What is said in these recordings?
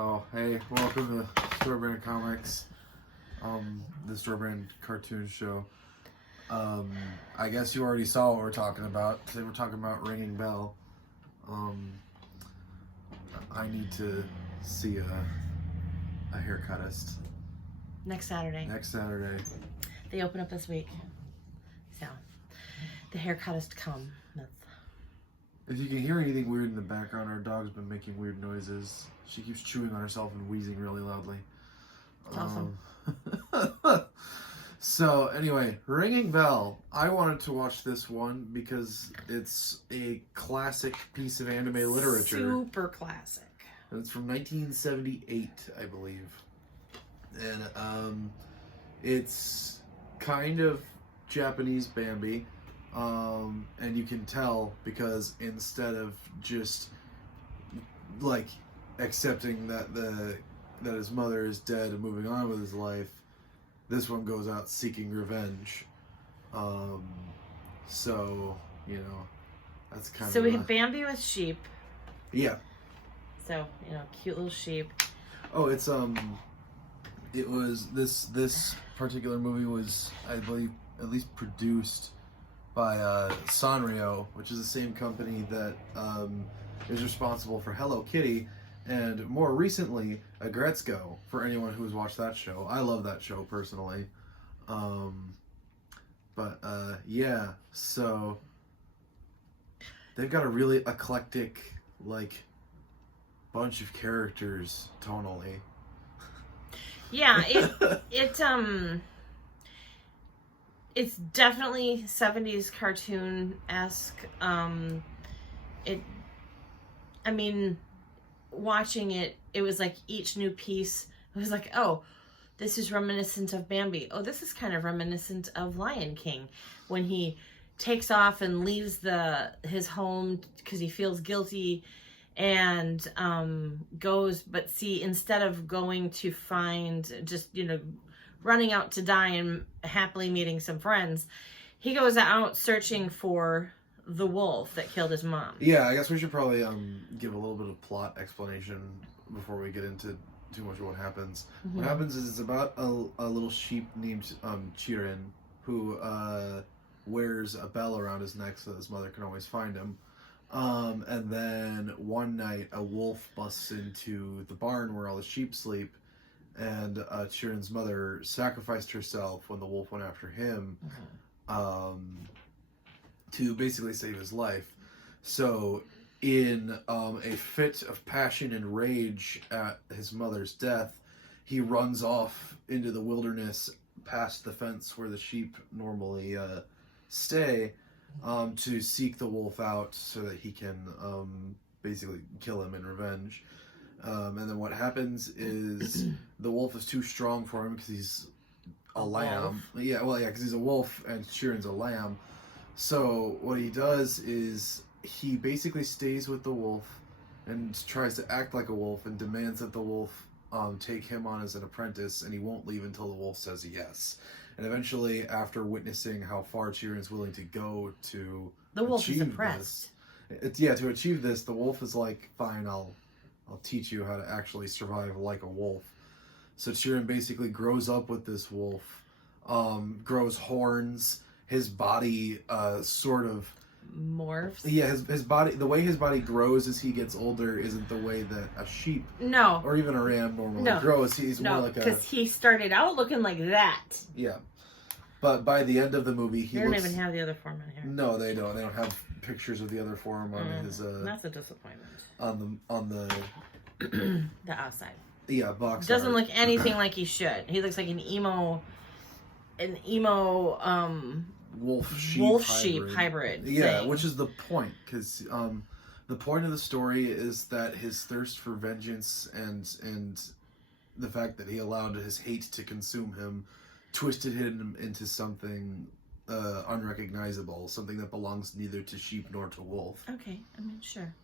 Oh, hey, welcome to Storebrand Comics, the Storebrand cartoon show. I guess you already saw what we're talking about. Today we're talking about Ringing Bell. I need to see a haircutist. Next Saturday. Next Saturday. They open up this week. So, the haircutist come. If you can hear anything weird in the background, our dog's been making weird noises. She keeps chewing on herself and wheezing really loudly. It's awesome. So, anyway, Ringing Bell. I wanted to watch this one because it's a classic piece of anime literature. Super classic. It's from 1978, I believe. And it's kind of Japanese Bambi. And you can tell because instead of just like accepting that his mother is dead and moving on with his life, this one goes out seeking revenge. So that's kind of. So we have Bambi with sheep. Yeah. So cute little sheep. Oh, it's it was this particular movie was, I believe, at least produced by Sanrio, which is the same company that is responsible for Hello Kitty, and more recently, Agretzko, for anyone who's watched that show. I love that show, personally. Yeah, so they've got a really eclectic, bunch of characters, tonally. Yeah, it's definitely 70s cartoon-esque. Watching it was like each new piece, it was like, oh, this is reminiscent of Bambi. Oh, this is kind of reminiscent of Lion King, when he takes off and leaves his home because he feels guilty and goes, but see, instead of going to find just, running out to die and happily meeting some friends, he goes out searching for the wolf that killed his mom. Yeah, I guess we should probably give a little bit of plot explanation before we get into too much of what happens. Mm-hmm. What happens is it's about a little sheep named Chirin, who wears a bell around his neck so that his mother can always find him. And then one night a wolf busts into the barn where all the sheep sleep, and Chirin's mother sacrificed herself when the wolf went after him, to basically save his life. So in a fit of passion and rage at his mother's death, he runs off into the wilderness past the fence where the sheep normally stay, to seek the wolf out so that he can basically kill him in revenge. And then what happens is the wolf is too strong for him because he's a lamb. Because he's a wolf and Chirin's a lamb. So what he does is he basically stays with the wolf and tries to act like a wolf and demands that the wolf take him on as an apprentice, and he won't leave until the wolf says yes. And eventually, after witnessing how far Chirin's willing to go to the wolf is impressed. To achieve this, the wolf is like, fine, I'll teach you how to actually survive like a wolf. So Chirin basically grows up with this wolf, grows horns. His body sort of morphs. Yeah, his body, the way his body grows as he gets older isn't the way that a sheep or even a ram normally grows. He's more like because he started out looking like that. Yeah. But by the end of the movie, they don't even have the other form in here. No, they don't. They don't have pictures of the other form on his. That's a disappointment. On the the outside. Yeah, box. Doesn't look anything like he should. He looks like an emo wolf sheep hybrid. Yeah, which is the point, because the point of the story is that his thirst for vengeance and the fact that he allowed his hate to consume him twisted him into something unrecognizable, something that belongs neither to sheep nor to wolf. Okay, sure.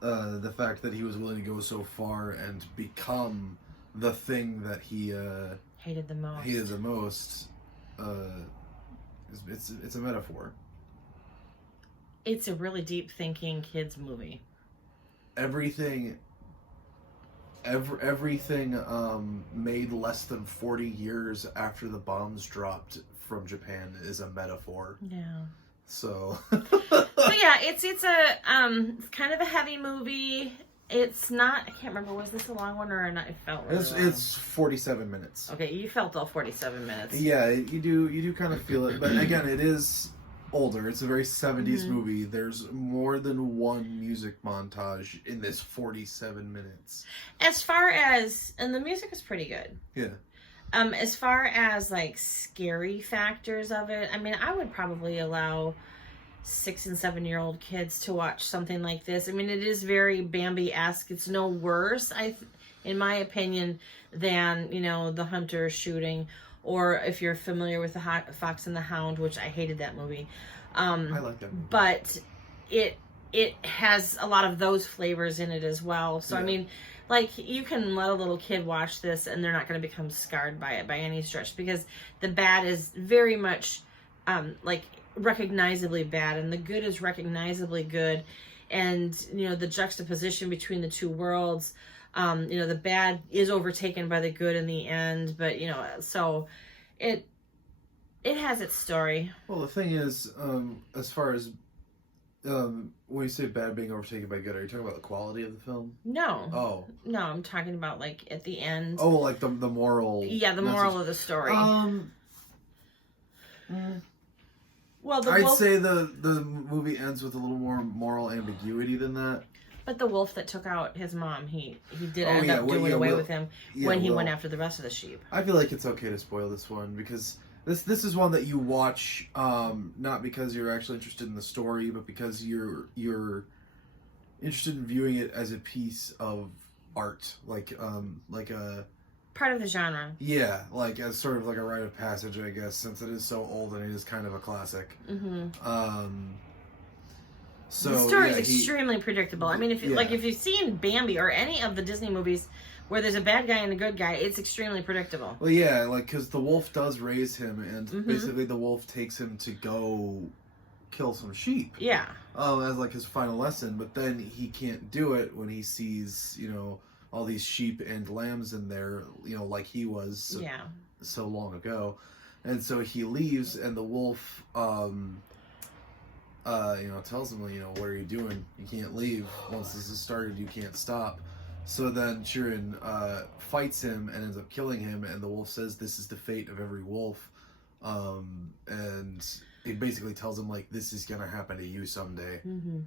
The fact that he was willing to go so far and become the thing that he hated the most. It's a metaphor. It's a really deep thinking kids movie. Everything everything made less than 40 years after the bombs dropped from Japan is a metaphor. Yeah. So. So yeah, it's a kind of a heavy movie. It's not. I can't remember. Was this a long one or not? It felt really long. It's 47 minutes. Okay, you felt all 47 minutes. Yeah, you do kind of feel it, but again, it is older. It's a very 70s Mhm. movie. There's more than one music montage in this 47 minutes. As far as, and the music is pretty good. Yeah. As far as like scary factors of it, I mean, I would probably allow 6 and 7-year-old kids to watch something like this. I mean, it is very Bambi-esque. It's no worse, in my opinion, than, you know, The Hunter shooting, or if you're familiar with The Fox and the Hound, which I hated that movie. I like that movie. But it has a lot of those flavors in it as well. So, Yeah. I mean, like, you can let a little kid watch this and they're not going to become scarred by it by any stretch, because the bad is very much, like, recognizably bad, and the good is recognizably good. And, you know, the juxtaposition between the two worlds, you know, the bad is overtaken by the good in the end, but, you know, so it has its story. Well, the thing is, as far as when you say bad being overtaken by good, are you talking about the quality of the film? No. Oh. No, I'm talking about, like, at the end. Oh, like the moral. Yeah, the moral of the story. Well, I'd say the movie ends with a little more moral ambiguity than that. But the wolf that took out his mom, he did Oh, end yeah, up well, doing yeah, away well, with him yeah, when he well, went after the rest of the sheep. I feel like it's okay to spoil this one, because this is one that you watch not because you're actually interested in the story, but because you're interested in viewing it as a piece of art, like a Part of the genre. yeah, like as sort of like a rite of passage, I guess, since it is so old and it is kind of a classic. Mm-hmm. So The story yeah, is extremely predictable. I mean, if you've seen Bambi or any of the Disney movies where there's a bad guy and a good guy, it's extremely predictable. Well, yeah, like, because the wolf does raise him, and Mhm. basically the wolf takes him to go kill some sheep. Yeah. As like his final lesson, but then he can't do it when he sees, you know, all these sheep and lambs in there, you know, like he was Yeah. so long ago. And so he leaves, and the wolf, you know, tells him, you know, what are you doing? You can't leave. Once this is started, you can't stop. So then Chirin fights him and ends up killing him, and the wolf says, this is the fate of every wolf. And it basically tells him, like, this is going to happen to you someday. Mm-hmm.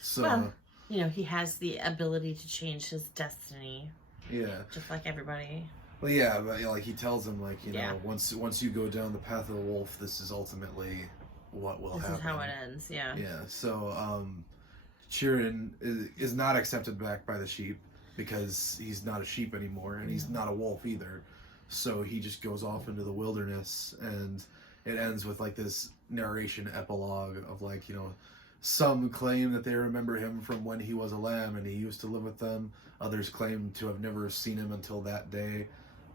So, Well, you know, he has the ability to change his destiny, yeah. just like everybody. Well, yeah, but, you know, like, he tells him, like, you Yeah. know, once you go down the path of the wolf, this is ultimately what will happen. This is how it ends, yeah. Yeah, so Chirin is not accepted back by the sheep because he's not a sheep anymore, and he's not a wolf either. So he just goes off into the wilderness, and it ends with like this narration epilogue of, like, you know, some claim that they remember him from when he was a lamb and he used to live with them. Others claim to have never seen him until that day,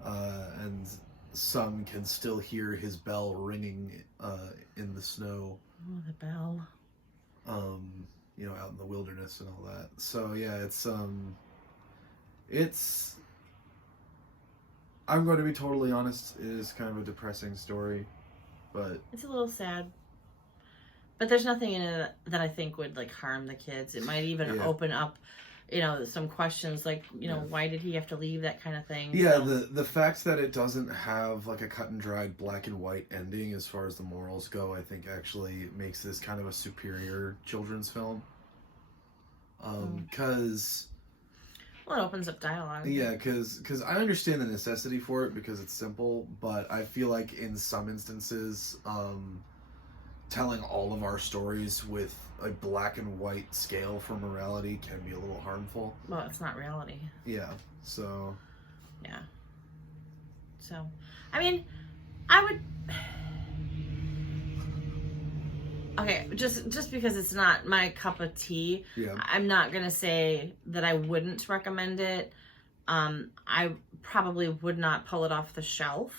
and some can still hear his bell ringing in the snow. Oh, the bell. You know, out in the wilderness and all that. So yeah, it's I'm going to be totally honest, it is kind of a depressing story, but It's a little sad. But there's nothing in it that I think would, like, harm the kids. It might even Yeah. open up, you know, some questions like, you know, Yeah. why did he have to leave, that kind of thing. yeah, So, the fact that it doesn't have like a cut and dried black and white ending as far as the morals go, I think actually makes this kind of a superior children's film. Because well, it opens up dialogue. yeah, because I understand the necessity for it because it's simple, but I feel like in some instances, telling all of our stories with a black and white scale for morality can be a little harmful. Well, it's not reality. Yeah, so Yeah. So, I mean, I would. Okay, just because it's not my cup of tea, yeah, I'm not gonna say that I wouldn't recommend it. I probably would not pull it off the shelf.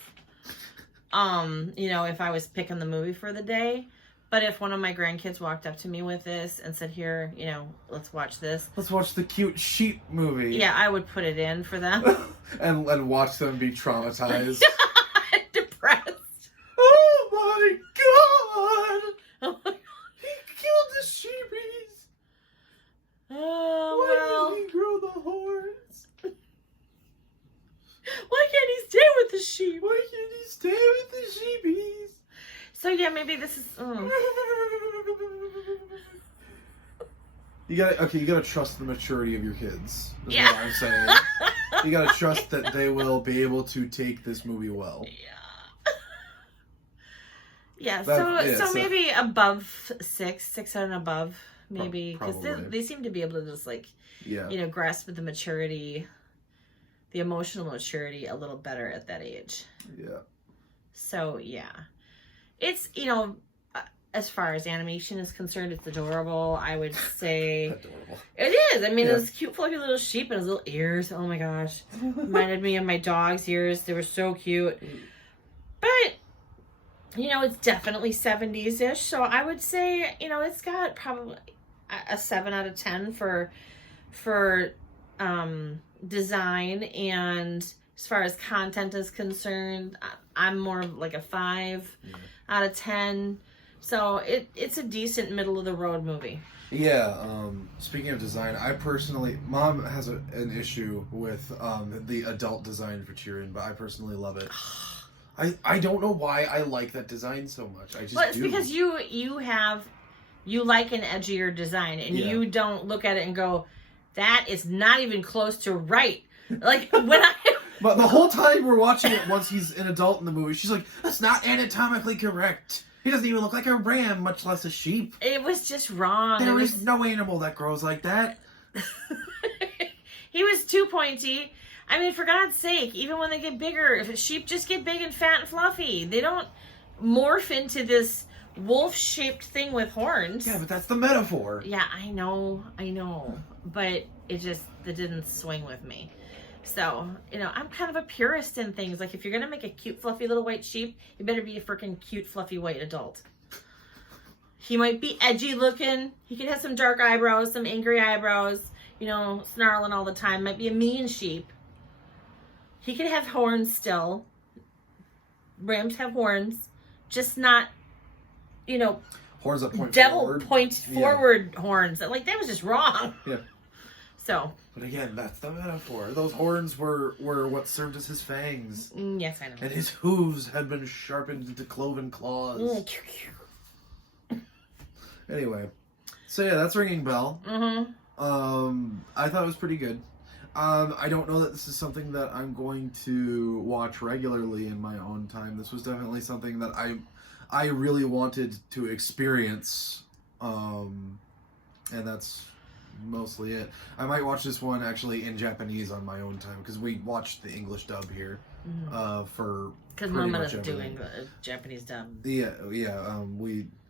You know, if I was picking the movie for the day, But if one of my grandkids walked up to me with this and said, "Here, let's watch this," Let's watch the cute sheep movie. yeah, I would put it in for them. and watch them be traumatized. Depressed. Oh my god! He killed the sheepies! Oh, Why well. did he grow the horns? Why can't he stay with the sheep? Why can't he stay with the sheepies? So, yeah, maybe this is... You gotta trust the maturity of your kids. Is Yeah. what I'm saying. You gotta trust that they will be able to take this movie well. Yeah. That- So maybe above 6 and above, maybe. Because Probably. they seem to be able to just, like, Yeah. grasp the maturity, the emotional maturity a little better at that age. Yeah. So, yeah. It's, as far as animation is concerned, it's adorable. I would say Adorable. it is. I mean, Yeah. those cute, fluffy little sheep and his little ears. Oh my gosh, reminded me of my dog's ears. They were so cute. But it's definitely 70s ish. So I would say, it's got probably a 7 out of 10 for design, and as far as content is concerned, I'm more of like a 5 out of 10. So it's a decent middle of the road movie. Yeah, speaking of design, Mom has an issue with the adult design for Tyrion, but I personally love it. I don't know why I like that design so much. I just Well, it's do. because you like an edgier design, and Yeah. you don't look at it and go, that is not even close to right. Like when But the whole time we're watching it, once he's an adult in the movie, she's like, "That's not anatomically correct. He doesn't even look like a ram, much less a sheep. it was just wrong. There is no animal that grows like that." He was too pointy. I mean, for God's sake, even when they get bigger, if sheep just get big and fat and fluffy, they don't morph into this wolf-shaped thing with horns. Yeah, but that's the metaphor. Yeah, I know. But that didn't swing with me. So, I'm kind of a purist in things. Like, if you're going to make a cute, fluffy little white sheep, you better be a freaking cute, fluffy white adult. He might be edgy looking. He could have some dark eyebrows, some angry eyebrows, snarling all the time. Might be a mean sheep. He could have horns still. Rams have horns. Just not, Horns that point devil forward. point Yeah. forward horns. Like, that was just wrong. Yeah. So. But again, that's the metaphor. Those horns were what served as his fangs. Yes, I know. And his hooves had been sharpened into cloven claws. Anyway. So yeah, that's Ringing Bell. Mm-hmm. I thought it was pretty good. I don't know that this is something that I'm going to watch regularly in my own time. This was definitely something that I really wanted to experience. And that's mostly it. I might watch this one actually in Japanese on my own time, because we watched the English dub here for Because pretty Mom much is doing everything. the Japanese dub. Yeah.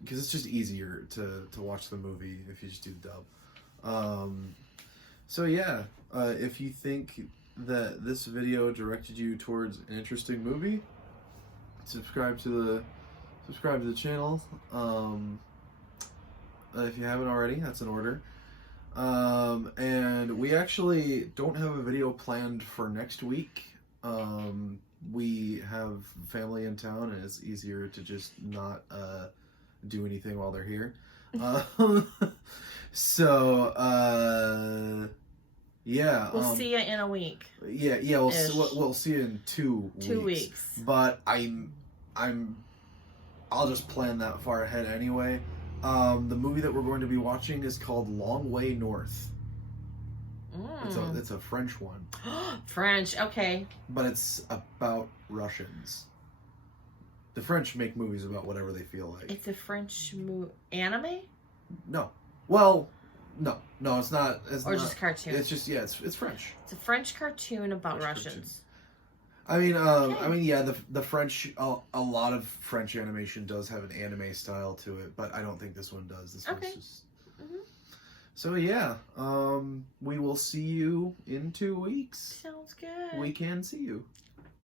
Because it's just easier to watch the movie if you just do the dub. So yeah, if you think that this video directed you towards an interesting movie, subscribe to the channel. If you haven't already, that's in order. And we actually don't have a video planned for next week. We have family in town, and it's easier to just not do anything while they're here. Yeah. We'll see you in a week. Yeah. We'll see you in 2 weeks. 2 weeks. But I'll just plan that far ahead anyway. The movie that we're going to be watching is called Long Way North. It's a French one. French, okay. But it's about Russians. The French make movies about whatever they feel like. It's a French anime? No. Well, no, it's not. Just cartoon? It's just it's French. It's a French cartoon about French Russians. cartoon. Okay. The French. A lot of French animation does have an anime style to it, but I don't think this one does. This Okay. one's just. Mm-hmm. So yeah, we will see you in 2 weeks. Sounds good. We can see you.